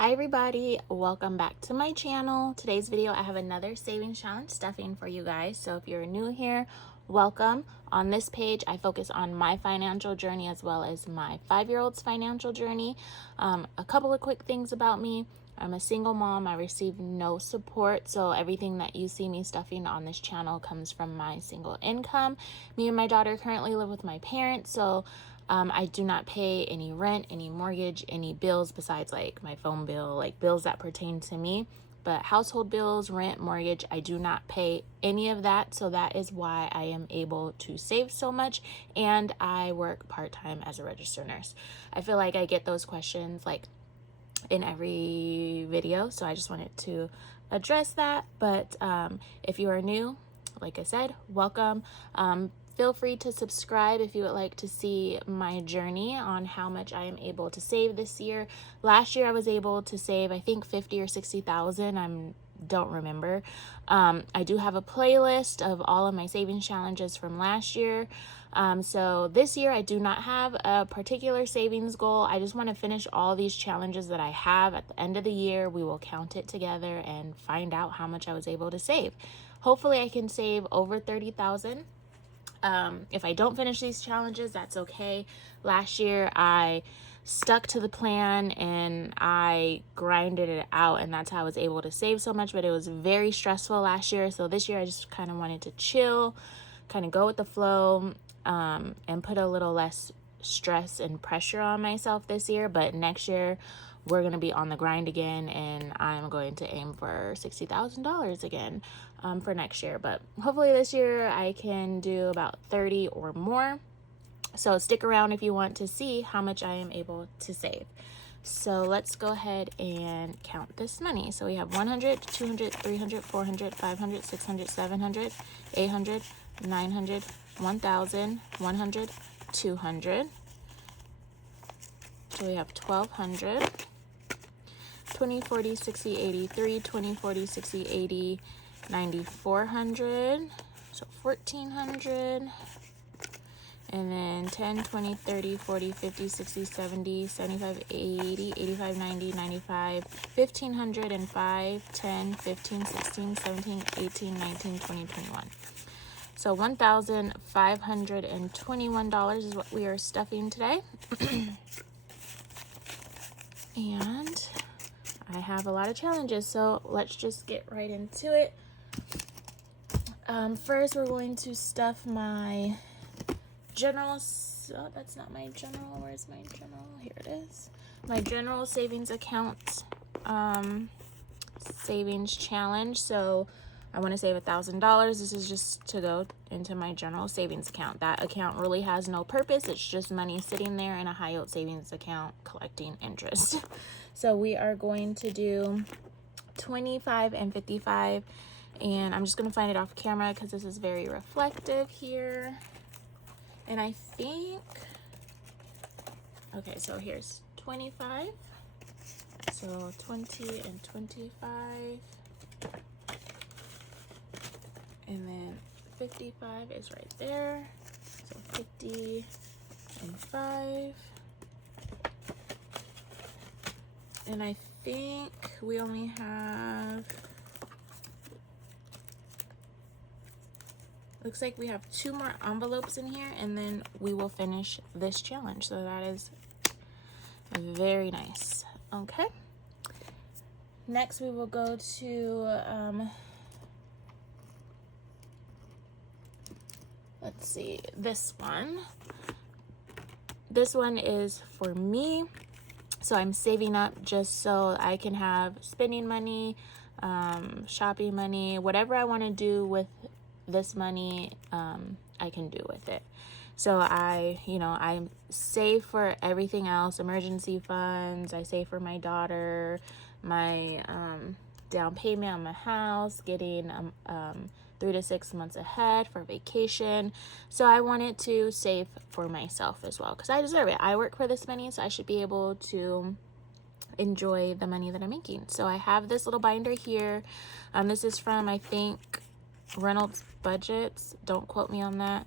Hi everybody, welcome back to my channel. Today's video I have another savings challenge stuffing for you guys. So if you're new here, welcome. On this page I focus on my financial journey as well as my 5-year-old's financial journey. A couple of quick things about me. I'm a single mom. I receive no support, so everything that you see me stuffing on this channel comes from my single income. Me and my daughter currently live with my parents, so I do not pay any rent, any mortgage, any bills besides like my phone bill, like bills that pertain to me. But household bills, rent, mortgage, I do not pay any of that. So that is why I am able to save so much. And I work part-time as a registered nurse. I feel like I get those questions like in every video, so I just wanted to address that. But if you are new, like I said, welcome. Feel free to subscribe if you would like to see my journey on how much I am able to save this year. Last year I was able to save, I think 50 or 60,000. Don't remember. I do have a playlist of all of my savings challenges from last year. So this year I do not have a particular savings goal. I just want to finish all these challenges that I have. At the end of the year, we will count it together and find out how much I was able to save. Hopefully I can save over 30,000. If I don't finish these challenges, that's okay. Last year I stuck to the plan and I grinded it out, and that's how I was able to save so much. But it was very stressful last year, so this year I just kind of wanted to chill, kind of go with the flow, and put a little less stress and pressure on myself this year. But next year we're going to be on the grind again, and I'm going to aim for $60,000 again for next year. But hopefully this year I can do about 30 or more. So stick around if you want to see how much I am able to save. So let's go ahead and count this money. So we have 100, 200, 300, 400, 500, 600, 700, 800, 900, 1,000, 100, 200. So we have 1,200. 20, 40, 60, 80, 3, 20, 40, 60, 80, 90, 400. So 1,400. And then 10, 20, 30, 40, 50, 60, 70, 75, 80, 85, 90, 95, 1,500 and 5, 10, 15, 16, 17, 18, 19, 20, 21. So $1,521 is what we are stuffing today. And I have a lot of challenges, so let's just get right into it. First, we're going to stuff my general. Oh, that's not my general. Where's my general? Here it is. My general savings account savings challenge. So I want to save $1,000. This is just to go into my general savings account. That account really has no purpose. It's just money sitting there in a high yield savings account collecting interest. So we are going to do 25 and 55, and I'm just going to find it off camera because this is very reflective here. And I think, okay, so here's 25. So 20 and 25. And then 55 is right there. So 50 and 5. And I think we only have, looks like we have 2 more envelopes in here, and then we will finish this challenge. So that is very nice. Okay. Next we will go to, let's see, this one. This one is for me. So I'm saving up just so I can have spending money, shopping money, whatever I want to do with this money, I can do with it. So I save for everything else, emergency funds. I save for my daughter, my down payment on my house, getting 3 to 6 months ahead for vacation. So I wanted to save for myself as well because I deserve it. I work for this money, so I should be able to enjoy the money that I'm making. So I have this little binder here. This is from, I think, Reynolds Budgets. Don't quote me on that.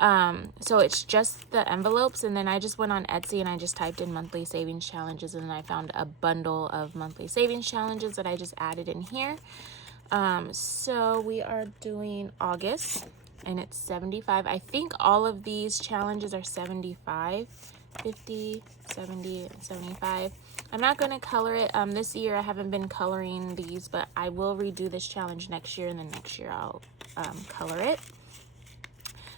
So it's just the envelopes, and then I just went on Etsy and I just typed in monthly savings challenges, and then I found a bundle of monthly savings challenges that I just added in here. So we are doing August, and it's 75. I think all of these challenges are 75, 50, 70, 75. I'm not going to color it. This year I haven't been coloring these, but I will redo this challenge next year, and then next year I'll color it.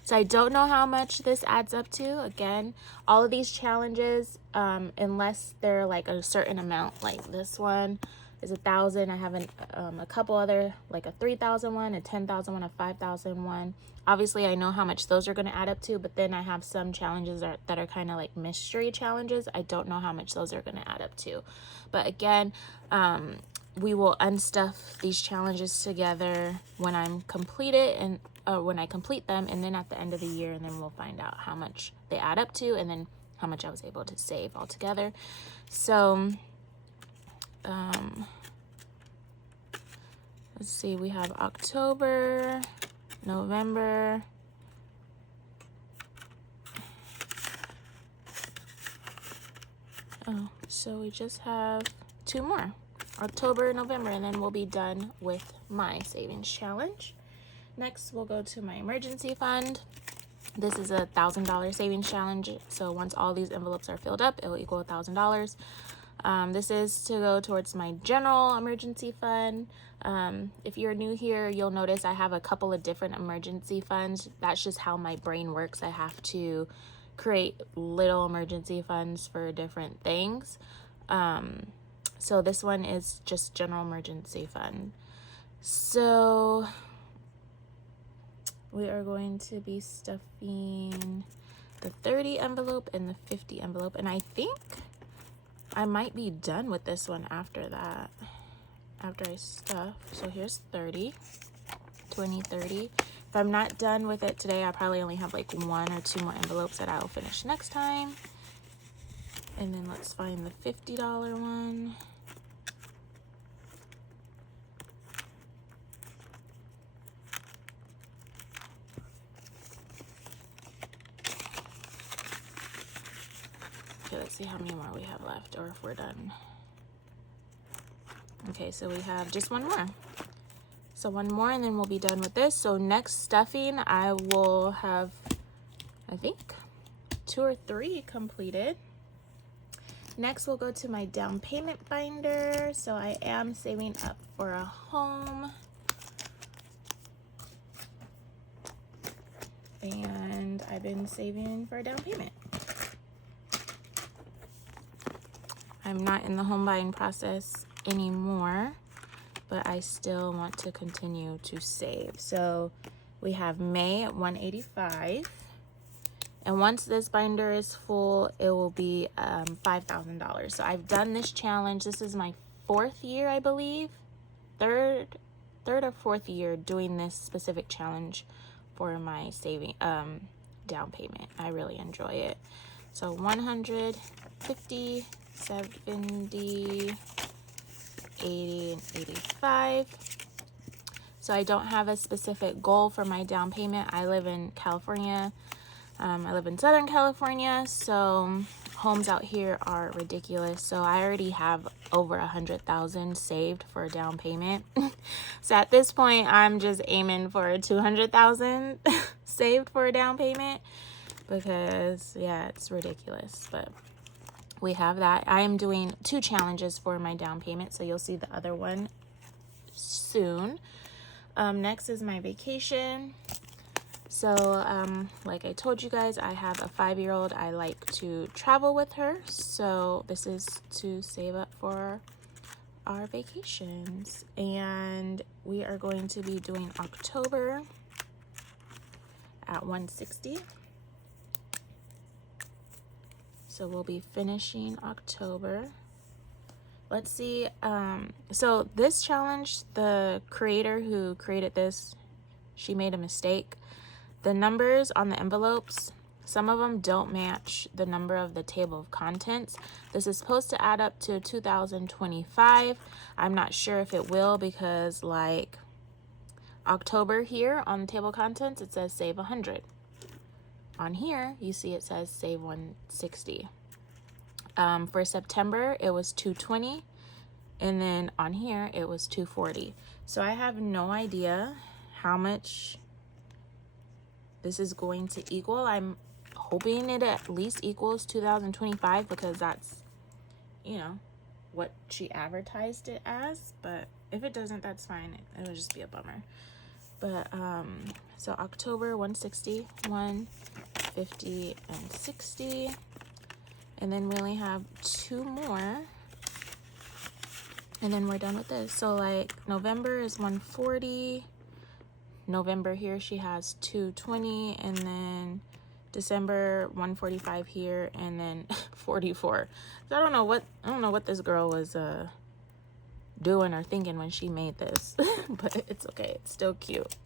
So I don't know how much this adds up to. Again, all of these challenges, unless they're like a certain amount, like this one is 1,000. I have a couple other, like a 3,000 one, a 10,000 one, a 5,000 one. Obviously, I know how much those are going to add up to, but then I have some challenges that are kind of like mystery challenges. I don't know how much those are going to add up to. But again, we will unstuff these challenges together when I'm completed, and when I complete them, and then at the end of the year, and then we'll find out how much they add up to, and then how much I was able to save altogether. So let's see, we have October, November, so we just have 2 more, October, November, and then we'll be done with my savings challenge. Next, we'll go to my emergency fund. This is a $1,000 savings challenge. So once all these envelopes are filled up, it will equal $1,000. This is to go towards my general emergency fund. If you're new here, you'll notice I have a couple of different emergency funds. That's just how my brain works. I have to create little emergency funds for different things. So this one is just general emergency fund. So we are going to be stuffing the 30 envelope and the 50 envelope. And I think I might be done with this one after that, after I stuff. So here's 30, 20, 30. If I'm not done with it today, I probably only have like 1 or 2 more envelopes that I'll finish next time. And then let's find the $50 one. Okay, let's see how many more we have left, or if we're done. Okay, so we have just 1 more. So 1 more, and then we'll be done with this. So next stuffing, I will have, I think, 2 or 3 completed. Next, we'll go to my down payment binder. So I am saving up for a home. And I've been saving for a down payment. I'm not in the home buying process anymore, but I still want to continue to save. So we have May at $185. And once this binder is full, it will be $5,000. So I've done this challenge. This is my 4th year, I believe. Third or 4th year doing this specific challenge for my saving down payment. I really enjoy it. So 100, 50, 70, 80, and 85. So I don't have a specific goal for my down payment. I live in California. I live in Southern California, so homes out here are ridiculous. So I already have over 100,000 saved for a down payment. So at this point, I'm just aiming for 200,000 saved for a down payment, because yeah, it's ridiculous. But we have that. I am doing 2 challenges for my down payment, so you'll see the other one soon. Next is my vacation. So like I told you guys, I have a 5-year-old. I like to travel with her, so this is to save up for our vacations. And we are going to be doing October at 160. So we'll be finishing October. Let's see. So this challenge, the creator who created this, she made a mistake. The numbers on the envelopes, some of them don't match the number of the table of contents. This is supposed to add up to 2025. I'm not sure if it will, because like October here on the table of contents, it says save 100. on here, you see it says save 160. For September, it was 220. And then on here, it was 240. So I have no idea how much this is going to equal. I'm hoping it at least equals 2025 because that's, you know, what she advertised it as. But if it doesn't, that's fine. It'll just be a bummer. But so October 160, 150, and 60. And then we only have 2 more. And then we're done with this. So like November is 140. November here she has 220, and then December 145 here, and then 44. So I don't know what this girl was doing or thinking when she made this, but it's okay. It's still cute.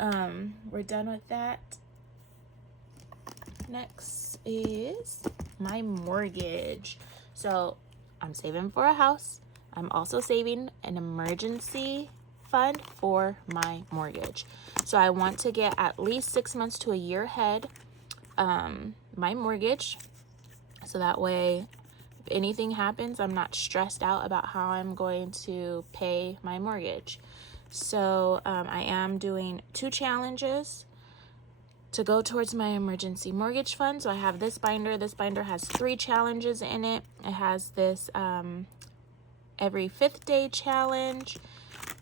We're done with that. Next is my mortgage. So I'm saving for a house. I'm also saving an emergency fund for my mortgage. So I want to get at least 6 months to a year ahead my mortgage. So that way, if anything happens, I'm not stressed out about how I'm going to pay my mortgage. So I am doing 2 challenges to go towards my emergency mortgage fund. So I have this binder. This binder has 3 challenges in it. It has this every 5th day challenge.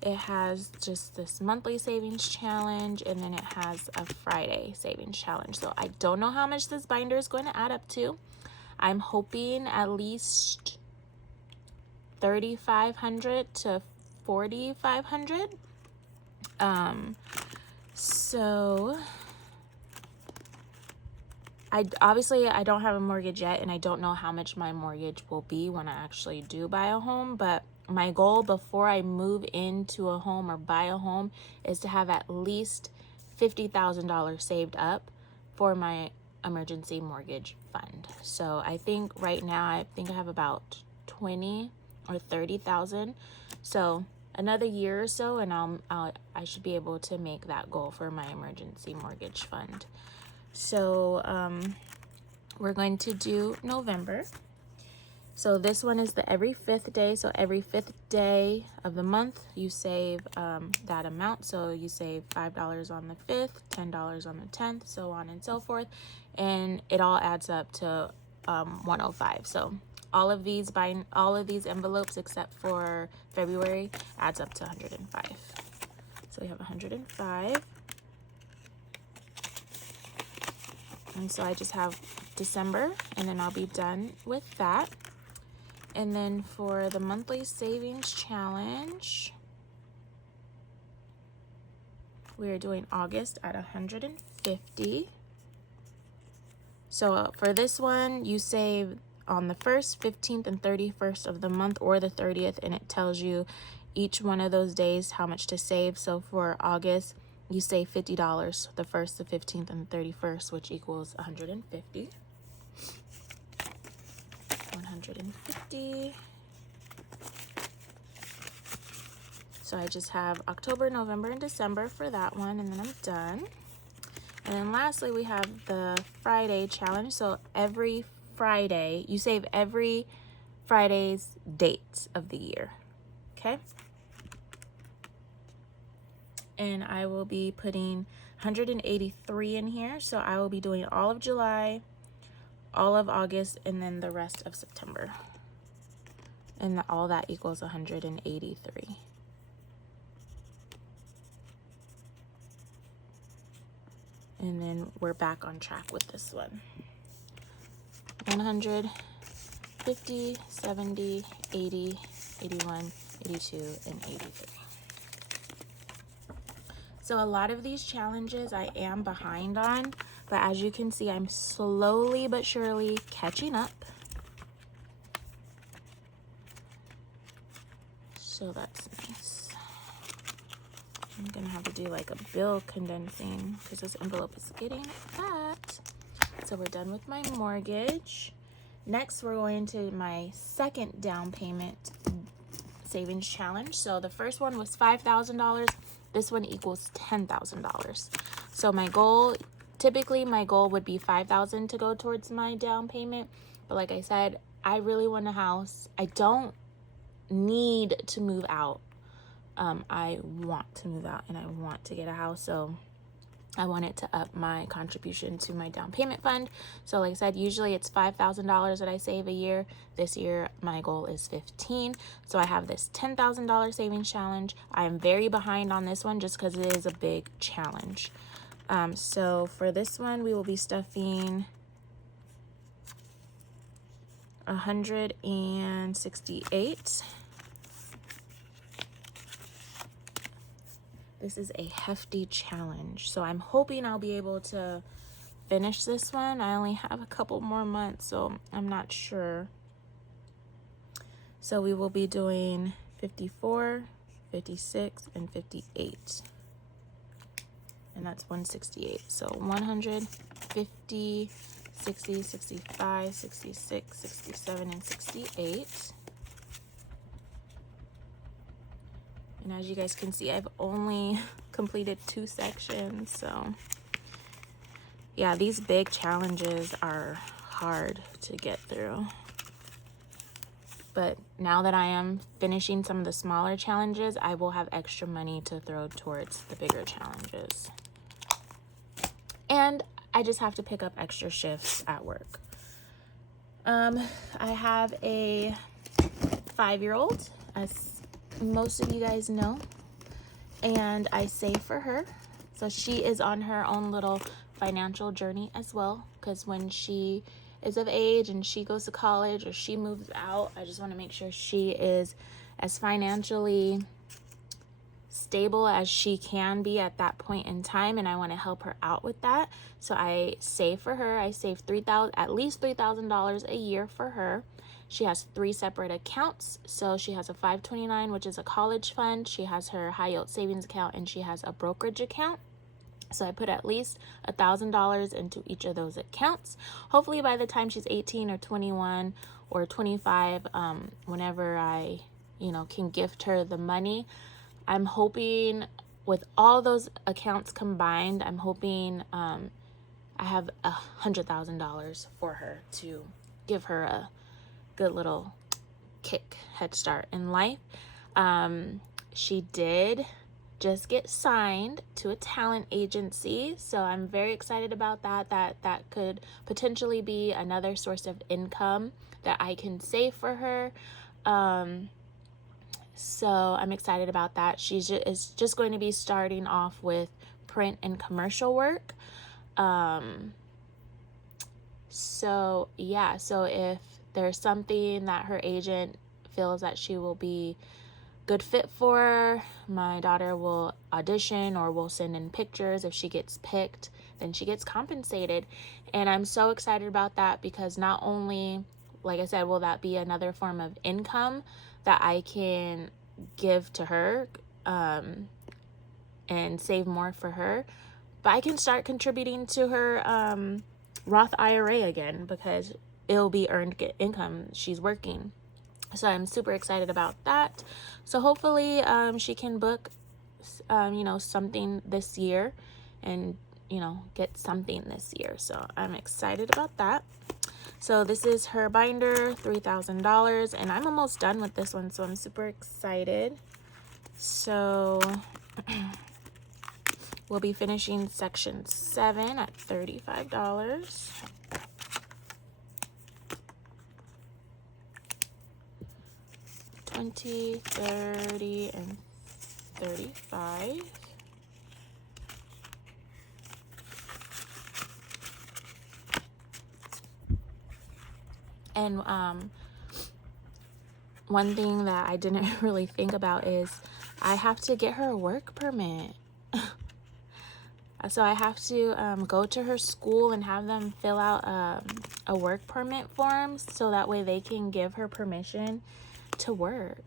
It has just this monthly savings challenge, and then it has a Friday savings challenge. So I don't know how much this binder is going to add up to. I'm hoping at least $3,500 to $4,500. So I don't have a mortgage yet, and I don't know how much my mortgage will be when I actually do buy a home, but my goal before I move into a home or buy a home is to have at least $50,000 saved up for my emergency mortgage fund. So I think right now, I have about 20 or 30,000. So another year or so, and I should be able to make that goal for my emergency mortgage fund. So we're going to do November. So this one is the every 5th day. So every 5th day of the month, you save that amount. So you save $5 on the 5th, $10 on the 10th, so on and so forth. And it all adds up to 105. So all of these envelopes except for February adds up to 105. So we have 105. And so I just have December, and then I'll be done with that. And then for the monthly savings challenge, we are doing August at 150. So for this one, you save on the 1st, 15th, and 31st of the month, or the 30th, and it tells you each one of those days how much to save. So for August, you save $50 the 1st, the 15th, and the 31st, which equals 150. 150. So I just have October, November, and December for that one, and then I'm done. And then lastly, we have the Friday challenge. So every Friday, you save every Friday's date of the year. Okay? And I will be putting 183 in here. So I will be doing all of July, all of August, and then the rest of September. And all that equals 183. And then we're back on track with this one. 100, 50, 70, 80, 81, 82, and 83. So a lot of these challenges I am behind on, but as you can see, I'm slowly but surely catching up. So that's nice. I'm gonna have to do like a bill condensing because this envelope is getting fat. So we're done with my mortgage. Next, we're going to my second down payment savings challenge. So the first one was $5,000. This one equals $10,000. So my goal typically my goal would be $5,000 to go towards my down payment. But like I said, I really want a house. I don't need to move out. I want to move out and I want to get a house. So I wanted to up my contribution to my down payment fund. So like I said, usually it's $5,000 that I save a year. This year, my goal is $15,000. So I have this $10,000 savings challenge. I am very behind on this one just because it is a big challenge. So for this one, we will be stuffing 168. This is a hefty challenge, so I'm hoping I'll be able to finish this one. I only have a couple more months, so I'm not sure. So we will be doing 54, 56, and 58. And that's 168. So 150, 60, 65, 66, 67, and 68. And as you guys can see, I've only completed 2 sections. So yeah, these big challenges are hard to get through. But now that I am finishing some of the smaller challenges, I will have extra money to throw towards the bigger challenges. And I just have to pick up extra shifts at work. I have a 5-year-old, as most of you guys know, and I save for her. So she is on her own little financial journey as well, because when she is of age and she goes to college or she moves out, I just want to make sure she is as financially stable as she can be at that point in time, and I want to help her out with that. So I save for her. I save at least $3,000 a year for her. She has 3 separate accounts. So she has a 529, which is a college fund. She has her high yield savings account, and she has a brokerage account. So I put at least $1,000 into each of those accounts. Hopefully by the time she's 18 or 21 or 25, whenever I, can gift her the money, I'm hoping with all those accounts combined, I'm hoping I have $100,000 for her to give her a good little head start in life. She did just get signed to a talent agency, so I'm very excited about that. That could potentially be another source of income that I can save for her. So I'm excited about that. She is just going to be starting off with print and commercial work. So yeah, so if there's something that her agent feels that she will be good fit for, my daughter will audition or will send in pictures. If she gets picked, then she gets compensated. And I'm so excited about that, because not only, like I said, will that be another form of income that I can give to her and save more for her, but I can start contributing to her Roth IRA again, because it'll be earned income. She's working. So I'm super excited about that. So hopefully she can book something this year and get something this year. So I'm excited about that. So this is her binder, $3,000, and I'm almost done with this one, so I'm super excited. So we'll be finishing section 7 at $35. $20, $30, and $35. And one thing that I didn't really think about is I have to get her a work permit. So I have to go to her school and have them fill out a work permit form, so that way they can give her permission to work.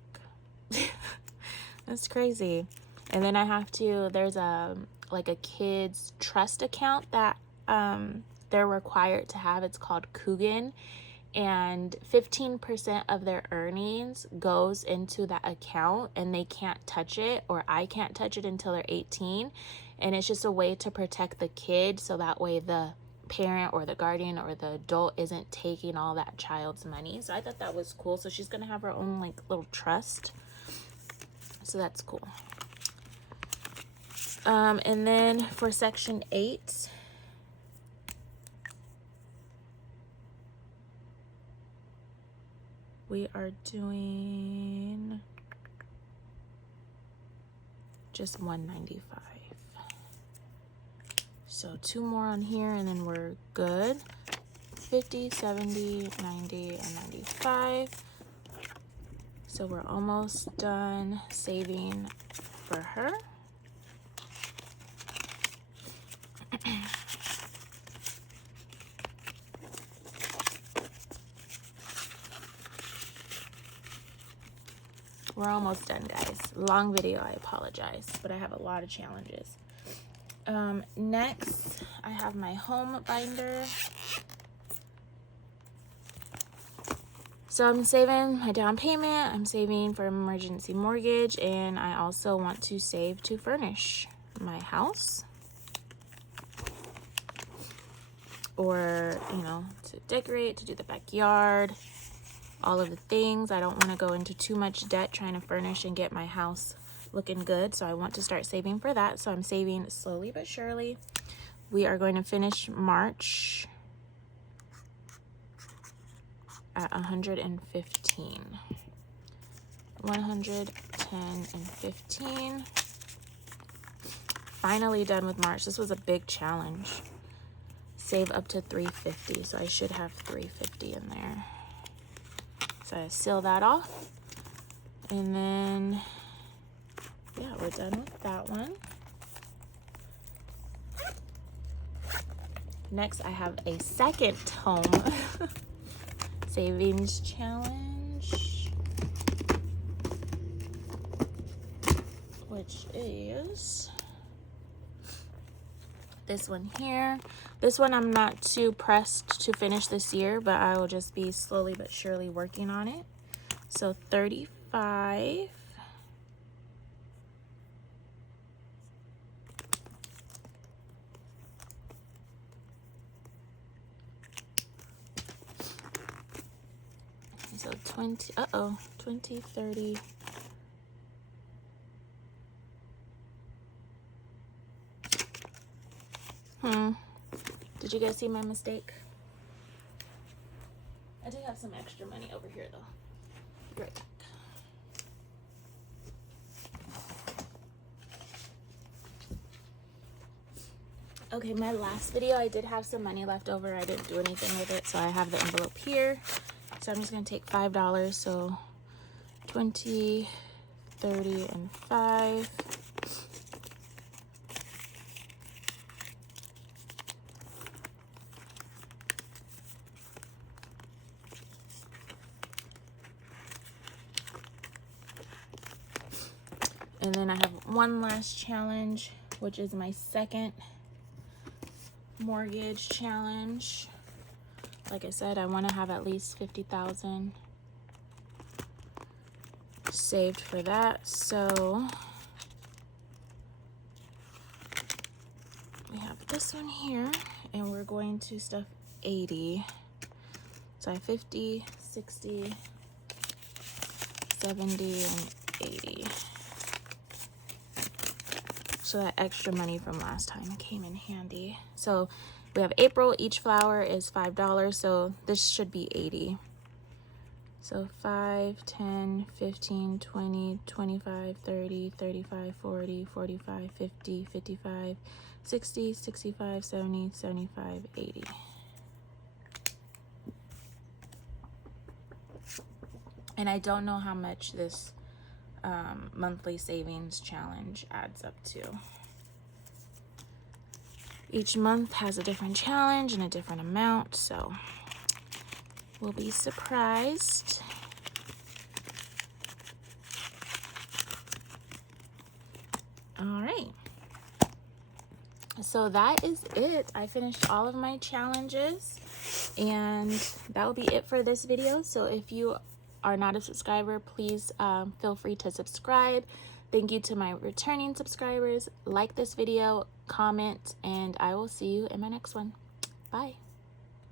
That's crazy. And then I have to, there's a kid's trust account that they're required to have. It's called Coogan. and 15% of their earnings goes into that account, and they can't touch it, or I can't touch it until they're 18. And it's just a way to protect the kid, so that way the parent or the guardian or the adult isn't taking all that child's money. So I thought that was cool. So she's gonna have her own like little trust, so that's cool. And then for section 8, we are doing just $195. So 2 more on here and then we're good. 50, 70, 90, and 95. So we're almost done saving for her. We're almost done, guys. Long video, I apologize, but I have a lot of challenges. Next, I have my home binder. So I'm saving my down payment, I'm saving for emergency mortgage, and I also want to save to furnish my house. Or, you know, to decorate, to do the backyard, all of the things. I don't want to go into too much debt trying to furnish and get my house looking good. So I want to start saving for that. So I'm saving slowly but surely. We are going to finish March at 115. 110 and 15. Finally done with March. This was a big challenge. Save up to 350, so I should have 350 in there. So I seal that off, and then yeah, we're done with that one. Next, I have a second home savings challenge, which is this one here. This one I'm not too pressed to finish this year, but I will just be slowly but surely working on it. So 35. So 20, 20, 30. Did you guys see my mistake? I do have some extra money over here though. Right back. Okay, my last video, I did have some money left over. I didn't do anything with it, so I have the envelope here. So I'm just gonna take $5, so 20, 30, and 5. And then I have one last challenge, which is my second mortgage challenge. Like I said, I want to have at least $50,000 saved for that. So we have this one here, and we're going to stuff 80. So I have 50, 60, 70, and 80. So that extra money from last time came in handy. So we have April, each flower is $5, so this should be 80. So 5, 10, 15, 20, 25, 30, 35, 40, 45, 50, 55, 60, 65, 70, 75, 80. And I don't know how much this monthly savings challenge adds up to. Each month has a different challenge and a different amount, so we'll be surprised. All right, so that is it. I finished all of my challenges. And that will be it for this video. So if you are not a subscriber, please feel free to subscribe. Thank you to my returning subscribers. Like this video, comment, and I will see you in my next one. Bye.